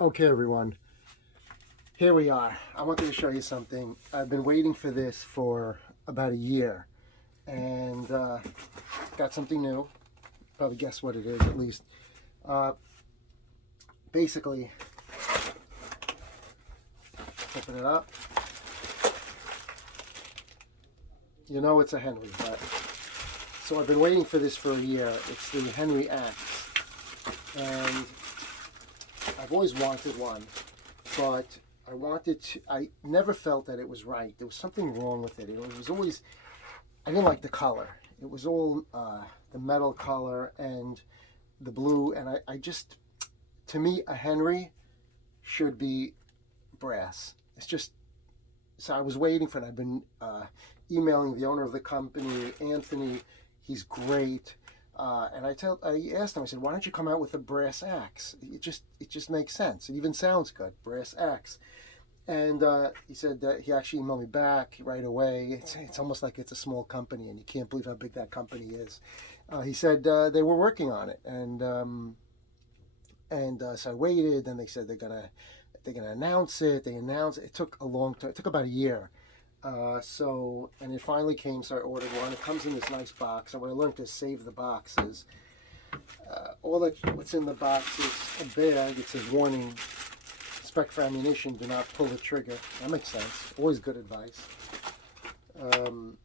Okay, everyone, here we are. I wanted to show you something. I've been waiting for this for about a year, and got something new. Probably guess what it is, at least. Uh, Basically, open it up. You know it's a Henry, but so I've been waiting for this for a year. It's the Henry Axe, and I've always wanted one, but I never felt that it was right. There was something wrong with it. It was always, I didn't like the color. It was all the metal color and the blue, and I just, to me, a Henry should be brass. It's just, so I was waiting for it. I've been emailing the owner of the company, Anthony. He's great. And I asked him. I said, "Why don't you come out with a brass axe? It just makes sense. It even sounds good, brass axe." And he said that he actually emailed me back right away. It's almost like it's a small company, and you can't believe how big that company is. He said they were working on it, and so I waited. Then they said they're gonna announce it. They announced it. It took a long time. It took about a year. And it finally came. So I ordered one. It comes in this nice box. And what I learned to save the box is all that what's in the box is a bag. It says warning. Spec for ammunition, do not pull the trigger. That makes sense. Always good advice. Um,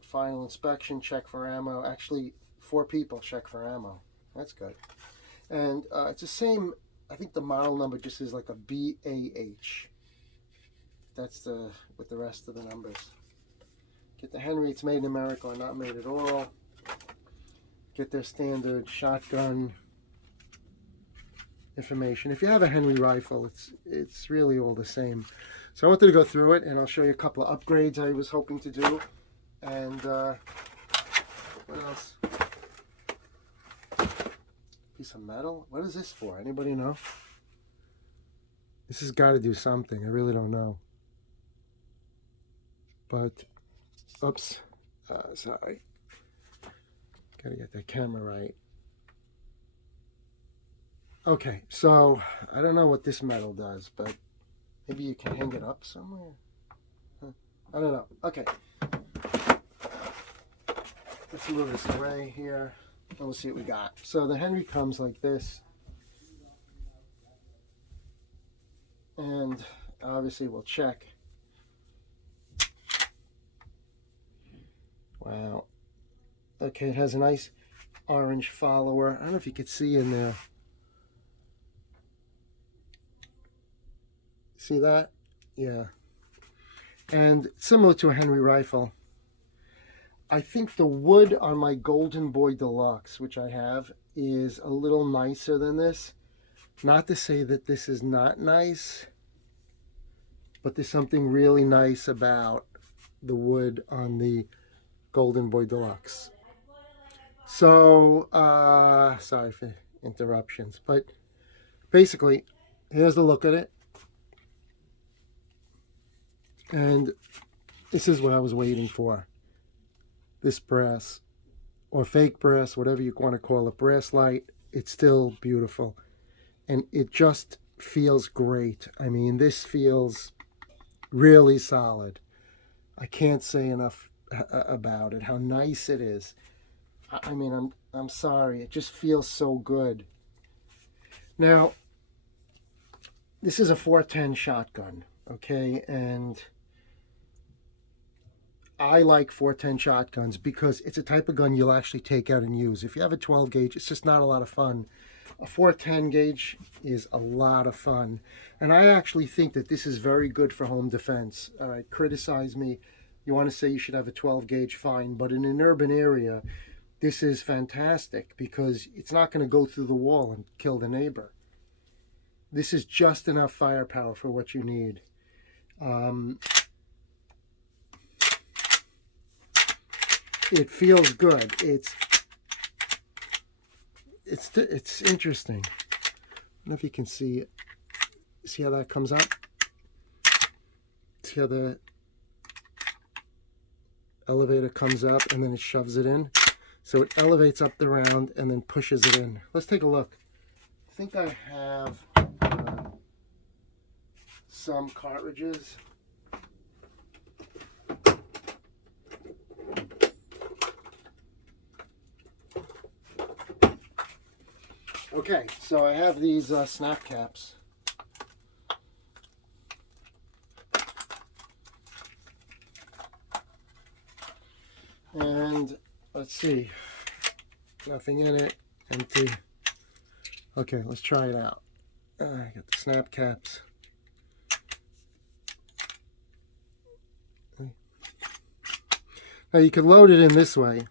Final inspection, check for ammo. Actually, 4 people check for ammo. That's good. And it's the same, I think the model number just is like a BAH. That's with the rest of the numbers. Get the Henry, it's made in America or not made at all. Get their standard shotgun information. If you have a Henry rifle, it's really all the same. So I wanted to go through it, and I'll show you a couple of upgrades I was hoping to do. And what else? Piece of metal. What is this for? Anybody know? This has got to do something. I really don't know. But, oops. Sorry. Gotta get the camera right. Okay, so I don't know what this metal does, but maybe you can hang it up somewhere. I don't know. Okay. Let's move this away here, and we'll see what we got. So the Henry comes like this, and obviously we'll check. Wow. Okay, it has a nice orange follower. I don't know if you could see in there. See that? Yeah. And similar to a Henry rifle. I think the wood on my Golden Boy Deluxe, which I have, is a little nicer than this. Not to say that this is not nice, but there's something really nice about the wood on the Golden Boy Deluxe. So, sorry for interruptions, but basically, here's the look at it. And this is what I was waiting for. This brass, or fake brass, whatever you want to call it, brass light, it's still beautiful. And it just feels great. I mean, this feels really solid. I can't say enough about it, how nice it is. I mean, I'm sorry, it just feels so good. Now, this is a 410 shotgun, okay? And I like 410 shotguns because it's a type of gun you'll actually take out and use. If you have a 12 gauge, it's just not a lot of fun. A 410 gauge is a lot of fun. And I actually think that this is very good for home defense. All right, criticize me. You want to say you should have a 12 gauge, fine. But in an urban area, this is fantastic because it's not going to go through the wall and kill the neighbor. This is just enough firepower for what you need. It feels good. It's interesting. I don't know if you can see it. See how that comes up? See how the elevator comes up and then it shoves it in? So it elevates up the round and then pushes it in. Let's take a look. I think I have some cartridges. Okay, so I have these snap caps. And let's see, nothing in it, empty. Okay, let's try it out. I got the snap caps. Now you can load it in this way.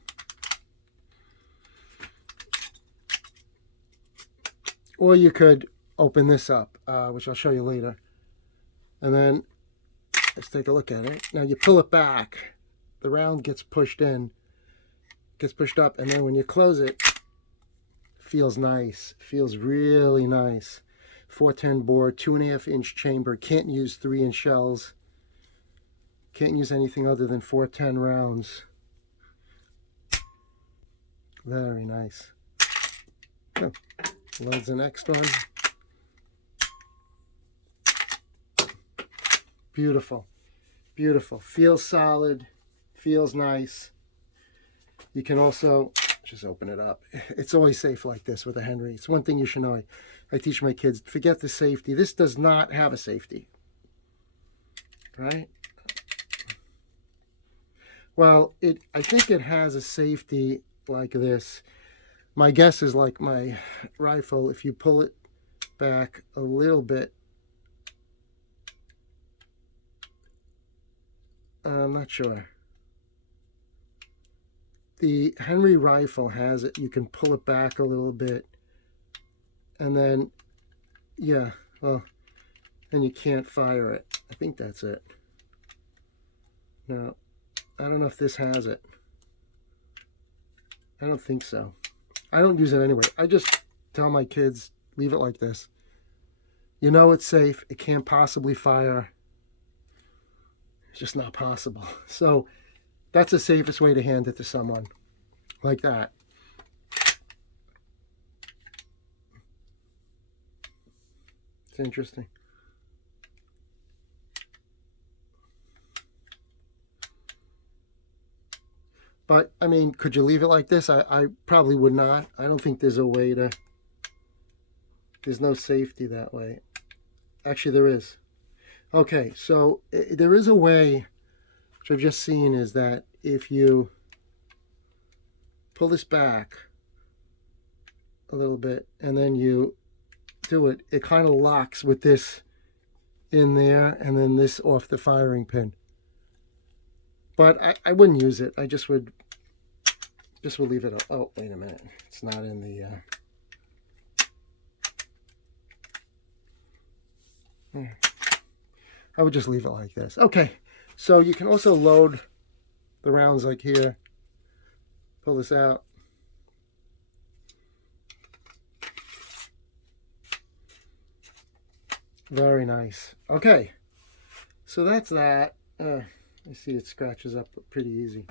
Or you could open this up, which I'll show you later. And then, let's take a look at it. Now you pull it back. The round gets pushed in, gets pushed up, and then when you close it, feels nice. Feels really nice. 410 bore, 2.5-inch chamber. Can't use 3-inch shells. Can't use anything other than 410 rounds. Very nice. Oh, loads the next one. Beautiful. Beautiful. Feels solid. Feels nice. You can also just open it up. It's always safe like this with a Henry. It's one thing you should know. I teach my kids, forget the safety. This does not have a safety. Right? Well, I think it has a safety like this. My guess is like my rifle, if you pull it back a little bit, I'm not sure. The Henry rifle has it. You can pull it back a little bit. And then, yeah, well, and you can't fire it. I think that's it. No, I don't know if this has it. I don't think so. I don't use it anyway. I just tell my kids, leave it like this. You know it's safe. It can't possibly fire. It's just not possible. So that's the safest way to hand it to someone. Like that. It's interesting. But, I mean, could you leave it like this? I probably would not. I don't think there's a way to... There's no safety that way. Actually, there is. Okay, so there is a way, which I've just seen, is that if you pull this back a little bit and then you do it, it kind of locks with this in there and then this off the firing pin. But I wouldn't use it. I just would leave it. Oh, wait a minute. It's not in the... I would just leave it like this. Okay, so you can also load the rounds like here. Pull this out. Very nice. Okay, so that's that. I see it scratches up pretty easy.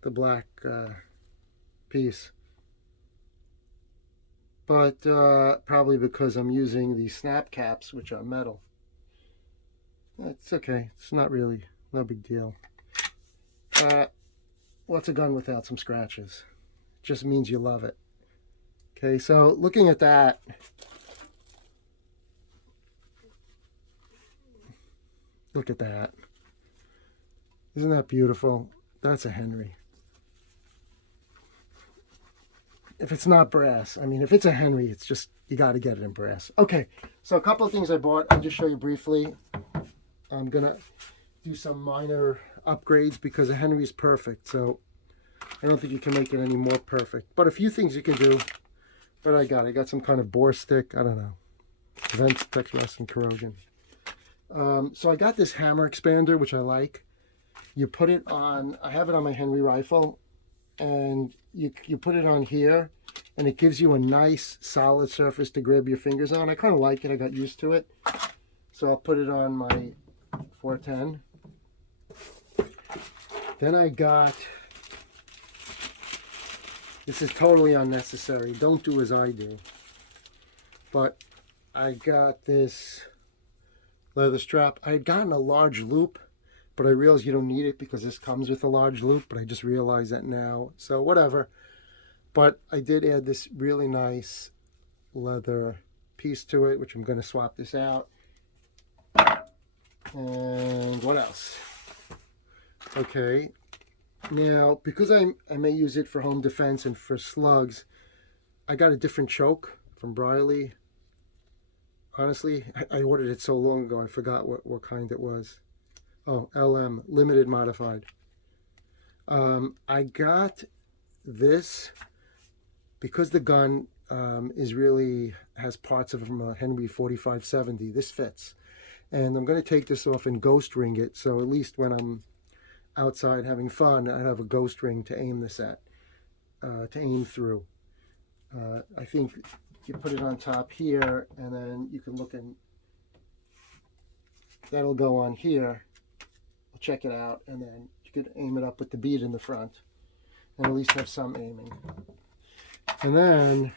The black piece. But probably because I'm using the snap caps, which are metal. It's okay. It's not really, no big deal. What's a gun without some scratches? It just means you love it. Okay, so looking at that, look at that. Isn't that beautiful? That's a Henry. If it's not brass, I mean, if it's a Henry, it's just, you got to get it in brass. Okay, so a couple of things I bought. I'll just show you briefly. I'm going to do some minor upgrades because a Henry is perfect. So I don't think you can make it any more perfect. But a few things you can do. What I got some kind of bore stick. I don't know. Prevents text rust and corrosion. So I got this hammer expander, which I like. You put it on, I have it on my Henry rifle, and you put it on here, and it gives you a nice solid surface to grab your fingers on. I kind of like it. I got used to it. So I'll put it on my 410. Then I got, this is totally unnecessary. Don't do as I do. But I got this leather strap. I had gotten a large loop, but I realized you don't need it because this comes with a large loop, but I just realized that now. So whatever. But I did add this really nice leather piece to it, which I'm going to swap this out. And what else? Okay. Now, because I may use it for home defense and for slugs, I got a different choke from Briley. Honestly, I ordered it so long ago, I forgot what kind it was. Oh, LM, limited modified. I got this because the gun has parts of a Henry 4570. This fits. And I'm going to take this off and ghost ring it, so at least when I'm outside having fun, I have a ghost ring to aim this at, to aim through. I think you put it on top here, and then you can look, and that'll go on here. We'll check it out, and then you could aim it up with the bead in the front, and at least have some aiming. And then,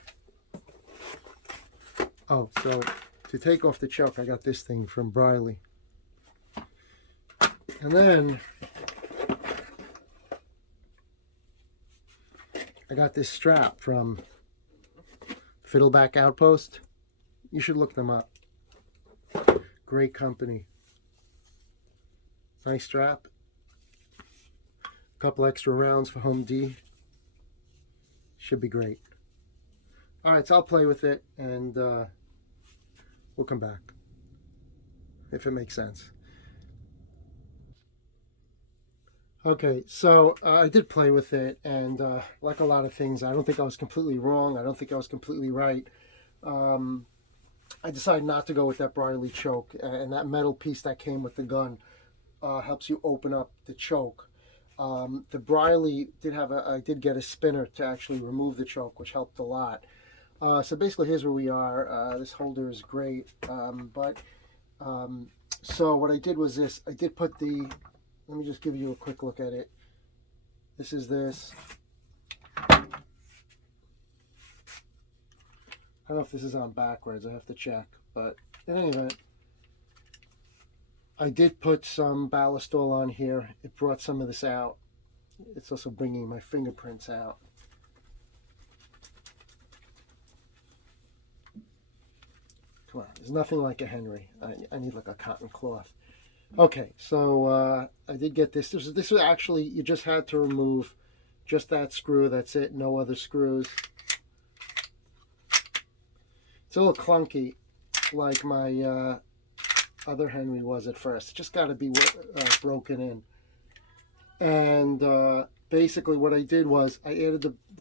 oh, so to take off the choke, I got this thing from Briley. And then I got this strap from Fiddleback Outpost. You should look them up. Great company. Nice strap. A couple extra rounds for Home D. Should be great. Alright, so I'll play with it and we'll come back if it makes sense. Okay, so I did play with it, and like a lot of things, I don't think I was completely wrong. I don't think I was completely right. I decided not to go with that Briley choke, and that metal piece that came with the gun helps you open up the choke. The Briley I did get a spinner to actually remove the choke, which helped a lot. So basically, here's where we are. This holder is great, so what I did was this. I did put the. Let me just give you a quick look at it. This is this. I don't know if this is on backwards. I have to check. But in any event, I did put some ballast oil on here. It brought some of this out. It's also bringing my fingerprints out. Come on, there's nothing like a Henry. I need like a cotton cloth. Okay, so I did get this. This was actually, you just had to remove just that screw. That's it. No other screws. It's a little clunky, like my other Henry was at first. It just got to be broken in. And basically, what I did was I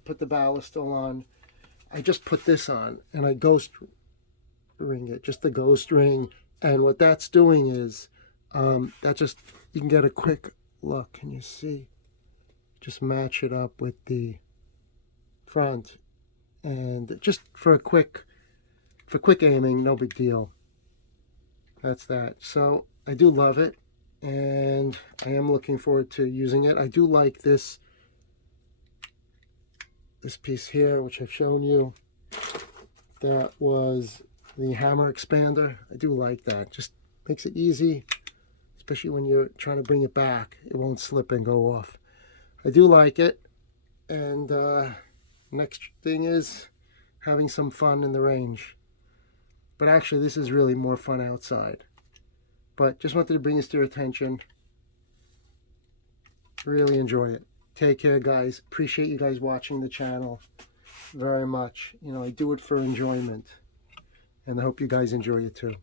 put the ballast oil on. I just put this on, and I ghost ring it, just the ghost ring. And what that's doing is that just, you can get a quick look. Can you see? Just match it up with the front, and just for quick aiming, no big deal. That's that. So I do love it, and I am looking forward to using it. I do like this piece here, which I've shown you. That was the hammer expander. I do like that. Just makes it easy, especially when you're trying to bring it back. It won't slip and go off. I do like it. And next thing is having some fun in the range. But actually, this is really more fun outside. But just wanted to bring this to your attention. Really enjoy it. Take care, guys. Appreciate you guys watching the channel very much. You know, I do it for enjoyment. And I hope you guys enjoy it too.